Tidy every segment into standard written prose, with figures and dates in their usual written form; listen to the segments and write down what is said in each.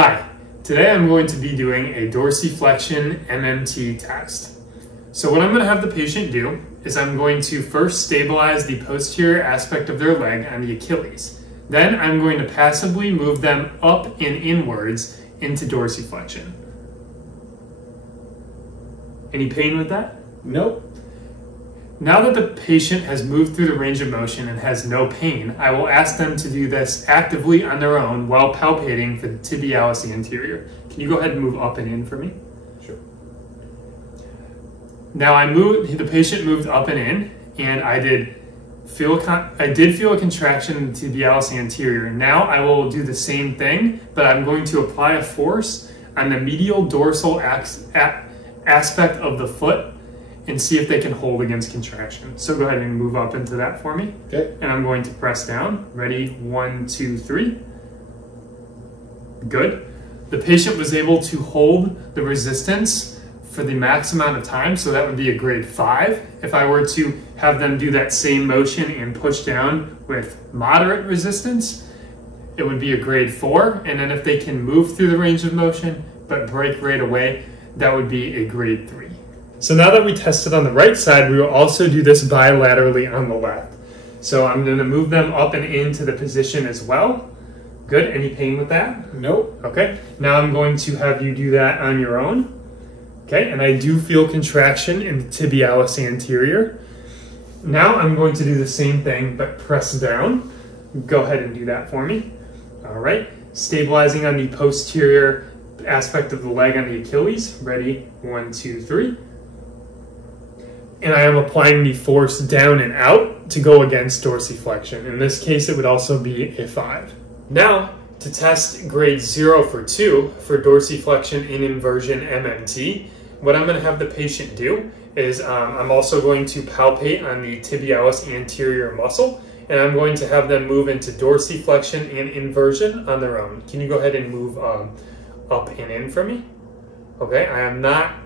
Hi, today I'm going to be doing a dorsiflexion MMT test. So what I'm going to have the patient do is I'm going to first stabilize the posterior aspect of their leg on the Achilles. Then I'm going to passively move them up and inwards into dorsiflexion. Any pain with that? Nope. Now that the patient has moved through the range of motion and has no pain, I will ask them to do this actively on their own while palpating for the tibialis anterior. Can you go ahead and move up and in for me? Sure. Now the patient moved up and in, and I did feel a contraction in the tibialis anterior. Now I will do the same thing, but I'm going to apply a force on the medial dorsal aspect of the foot and see if they can hold against contraction. So go ahead and move up into that for me. Okay. And I'm going to press down. Ready? 1, 2, 3. Good. The patient was able to hold the resistance for the max amount of time, so that would be a grade 5. If I were to have them do that same motion and push down with moderate resistance, it would be a grade 4. And then if they can move through the range of motion but break right away, that would be a grade 3. So now that we tested on the right side, we will also do this bilaterally on the left. So I'm going to move them up and into the position as well. Good. Any pain with that? Nope. Okay. Now I'm going to have you do that on your own. Okay. And I do feel contraction in the tibialis anterior. Now I'm going to do the same thing, but press down. Go ahead and do that for me. All right. Stabilizing on the posterior aspect of the leg on the Achilles. Ready? 1, 2, 3. And I am applying the force down and out to go against dorsiflexion. In this case, it would also be a 5. Now, to test grade 0 for 2 for dorsiflexion in inversion MMT, what I'm going to have the patient do is I'm also going to palpate on the tibialis anterior muscle, and I'm going to have them move into dorsiflexion and inversion on their own. Can you go ahead and move up and in for me? Okay, I am not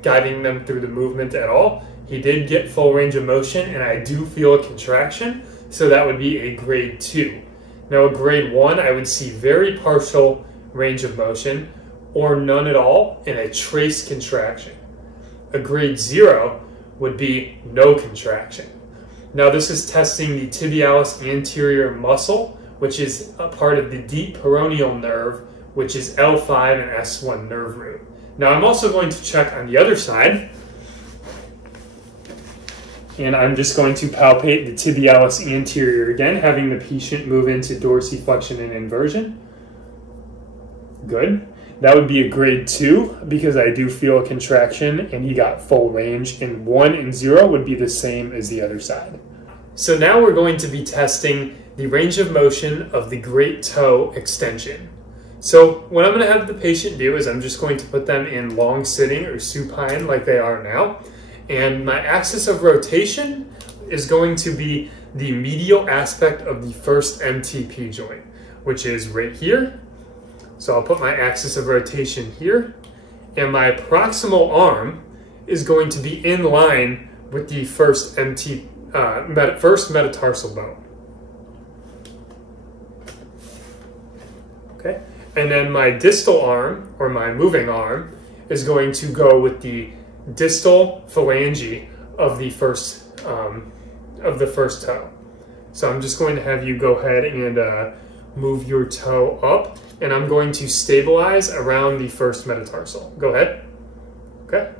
guiding them through the movement at all. He did get full range of motion, and I do feel a contraction, so that would be a grade 2. Now, a grade 1, I would see very partial range of motion, or none at all, and a trace contraction. A grade 0 would be no contraction. Now, this is testing the tibialis anterior muscle, which is a part of the deep peroneal nerve, which is L5 and S1 nerve root. Now, I'm also going to check on the other side, and I'm just going to palpate the tibialis anterior again, having the patient move into dorsiflexion and inversion. Good. That would be a grade 2 because I do feel a contraction and he got full range, and 1 and 0 would be the same as the other side. So now we're going to be testing the range of motion of the great toe extension. So what I'm going to have the patient do is I'm just going to put them in long sitting or supine like they are now. And my axis of rotation is going to be the medial aspect of the first MTP joint, which is right here. So I'll put my axis of rotation here. And my proximal arm is going to be in line with the first first metatarsal bone. Okay. And then my distal arm, or my moving arm, is going to go with the distal phalange of the first toe. So I'm just going to have you go ahead and move your toe up, and I'm going to stabilize around the first metatarsal. Go ahead. Okay.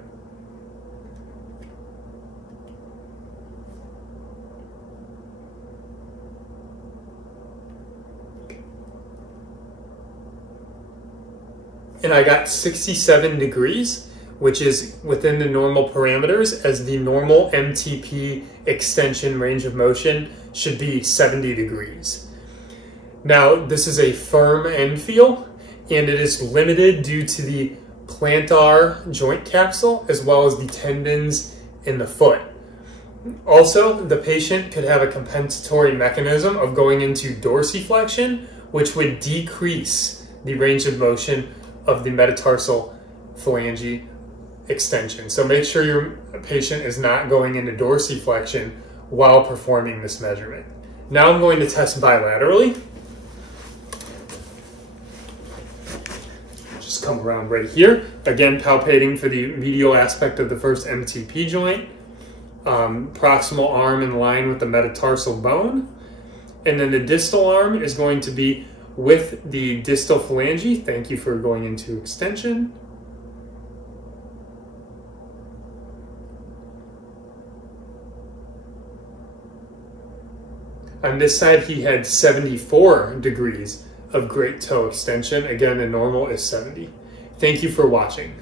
And I got 67 degrees, which is within the normal parameters, as the normal MTP extension range of motion should be 70 degrees. Now, this is a firm end feel, and it is limited due to the plantar joint capsule as well as the tendons in the foot. Also, the patient could have a compensatory mechanism of going into dorsiflexion, which would decrease the range of motion of the metatarsal phalange extension. So make sure your patient is not going into dorsiflexion while performing this measurement. Now I'm going to test bilaterally. just come around right here. Again, palpating for the medial aspect of the first MTP joint. Proximal arm in line with the metatarsal bone. And then the distal arm is going to be with the distal phalange. Thank you for going into extension. On this side, he had 74 degrees of great toe extension. Again, the normal is 70. Thank you for watching.